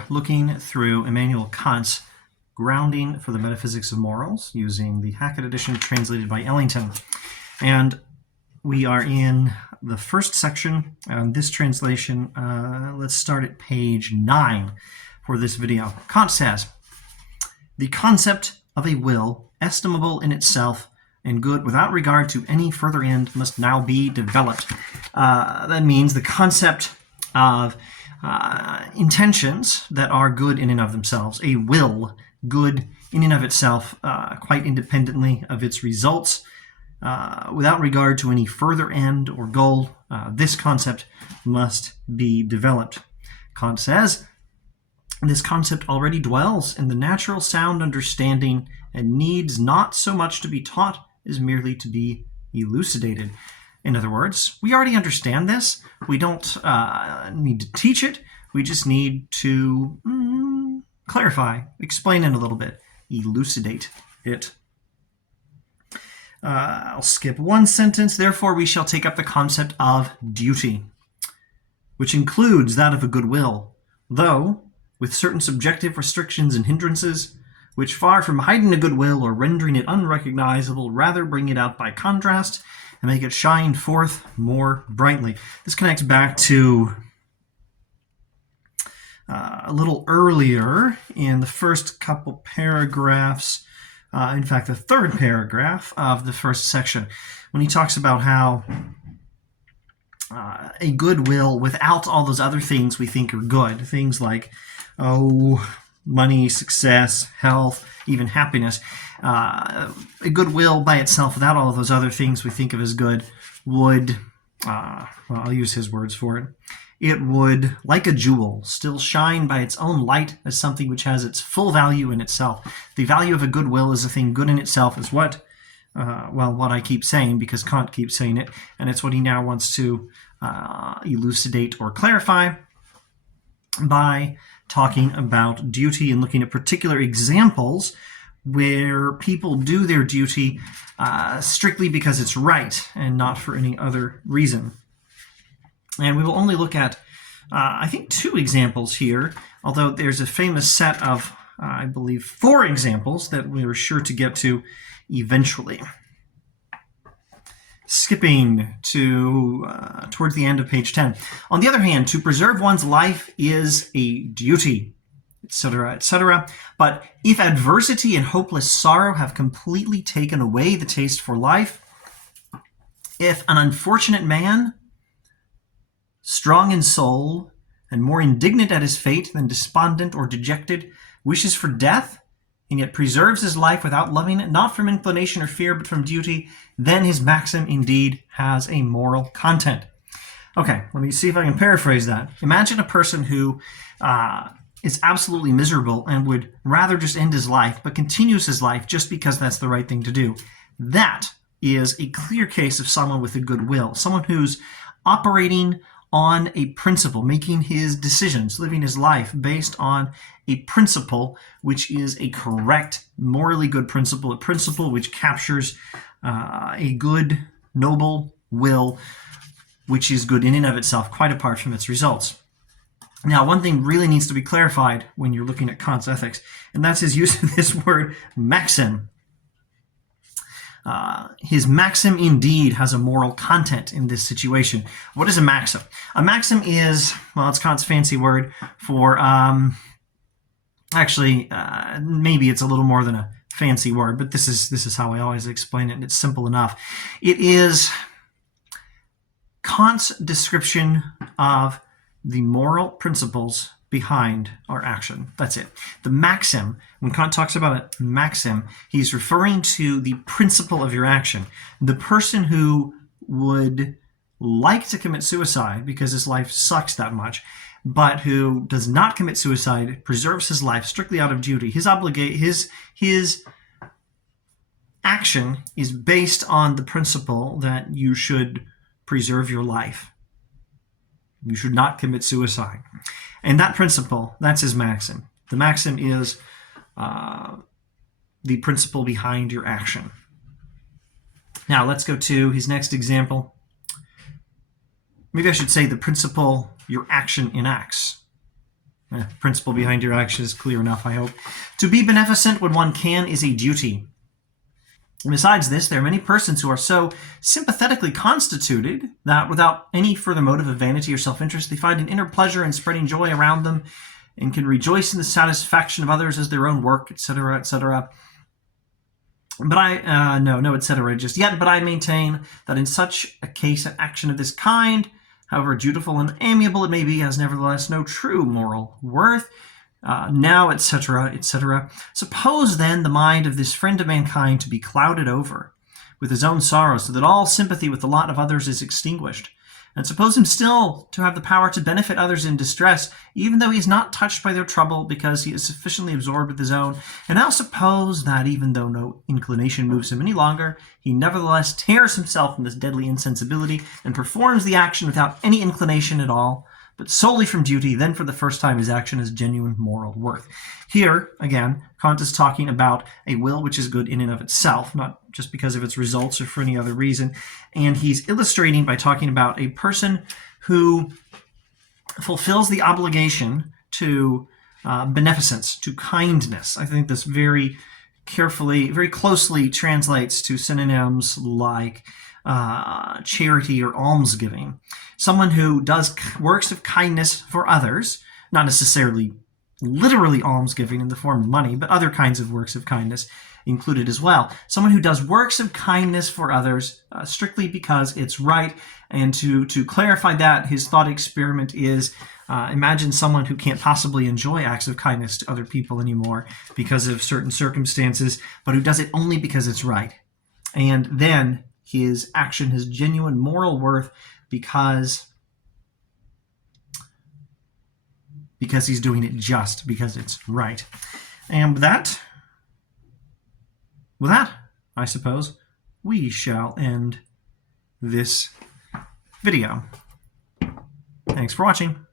are looking through Immanuel Kant's Grounding for the Metaphysics of Morals using the Hackett edition translated by Ellington. And we are in the first section. This translation, let's start at page 9 for this video. Kant says, "The concept of a will, estimable in itself and good without regard to any further end, must now be developed." That means the concept of intentions that are good in and of themselves, a will, good in and of itself, quite independently of its results, without regard to any further end or goal, this concept must be developed. Kant says, this concept already dwells in the natural sound understanding and needs not so much to be taught as merely to be elucidated. In other words, we already understand this. We don't need to teach it. We just need to clarify, explain it a little bit, elucidate it. I'll skip one sentence. Therefore, we shall take up the concept of duty, which includes that of a good will, though with certain subjective restrictions and hindrances, which far from hiding a good will or rendering it unrecognizable, rather bring it out by contrast and make it shine forth more brightly. This connects back to a little earlier in the first couple paragraphs, in fact, the third paragraph of the first section, when he talks about how a good will without all those other things we think are good, things like, money, success, health, even happiness, a good will by itself without all of those other things we think of as good would, I'll use his words for it, it would, like a jewel, still shine by its own light as something which has its full value in itself. The value of a good will is a thing good in itself, is what, what I keep saying, because Kant keeps saying it, and it's what he now wants to elucidate or clarify by talking about duty and looking at particular examples where people do their duty strictly because it's right and not for any other reason. And we will only look at, I think, 2 examples here, although there's a famous set of, I believe, 4 examples that we were sure to get to eventually. Skipping to towards the end of page 10. On the other hand, to preserve one's life is a duty, etc., etc. But if adversity and hopeless sorrow have completely taken away the taste for life, if an unfortunate man, strong in soul and more indignant at his fate than despondent or dejected, wishes for death, and yet preserves his life without loving it, not from inclination or fear, but from duty, then his maxim indeed has a moral content. Okay, let me see if I can paraphrase that. Imagine a person who is absolutely miserable and would rather just end his life, but continues his life just because that's the right thing to do. That is a clear case of someone with a good will, someone who's operating on a principle, making his decisions, living his life based on a principle which is a correct, morally good principle, a principle which captures a good, noble will, which is good in and of itself, quite apart from its results. Now, one thing really needs to be clarified when you're looking at Kant's ethics, and that's his use of this word, maxim. His maxim indeed has a moral content in this situation. What is a maxim? A maxim is, well, it's Kant's fancy word for, maybe it's a little more than a fancy word, but this is how I always explain it, and it's simple enough. It is Kant's description of the moral principles behind our action. That's it. The maxim, when Kant talks about a maxim, he's referring to the principle of your action. The person who would like to commit suicide because his life sucks that much, but who does not commit suicide, preserves his life strictly out of duty. His action is based on the principle that you should preserve your life. You should not commit suicide. And that principle, that's his maxim. The maxim is the principle behind your action. Now let's go to his next example. Maybe I should say the principle your action enacts. Principle behind your action is clear enough, I hope. To be beneficent when one can is a duty. Besides this, there are many persons who are so sympathetically constituted that without any further motive of vanity or self-interest, they find an inner pleasure in spreading joy around them and can rejoice in the satisfaction of others as their own work, etc., etc. But etc. just yet. But I maintain that in such a case, an action of this kind, however dutiful and amiable it may be, has nevertheless no true moral worth. Now, etc., etc. Suppose then the mind of this friend of mankind to be clouded over with his own sorrow, so that all sympathy with the lot of others is extinguished. And suppose him still to have the power to benefit others in distress, even though he is not touched by their trouble, because he is sufficiently absorbed with his own. And now suppose that even though no inclination moves him any longer, he nevertheless tears himself from this deadly insensibility and performs the action without any inclination at all, but solely from duty. Then for the first time his action has genuine moral worth. Here, again, Kant is talking about a will which is good in and of itself, not just because of its results or for any other reason. And he's illustrating by talking about a person who fulfills the obligation to beneficence, to kindness. I think this very carefully, very closely translates to synonyms like charity or almsgiving. Someone who does works of kindness for others, not necessarily literally almsgiving in the form of money, but other kinds of works of kindness included as well. Someone who does works of kindness for others strictly because it's right. And to clarify that, his thought experiment is imagine someone who can't possibly enjoy acts of kindness to other people anymore because of certain circumstances, but who does it only because it's right. And then his action has genuine moral worth because he's doing it just because it's right. And with that, I suppose, we shall end this video. Thanks for watching.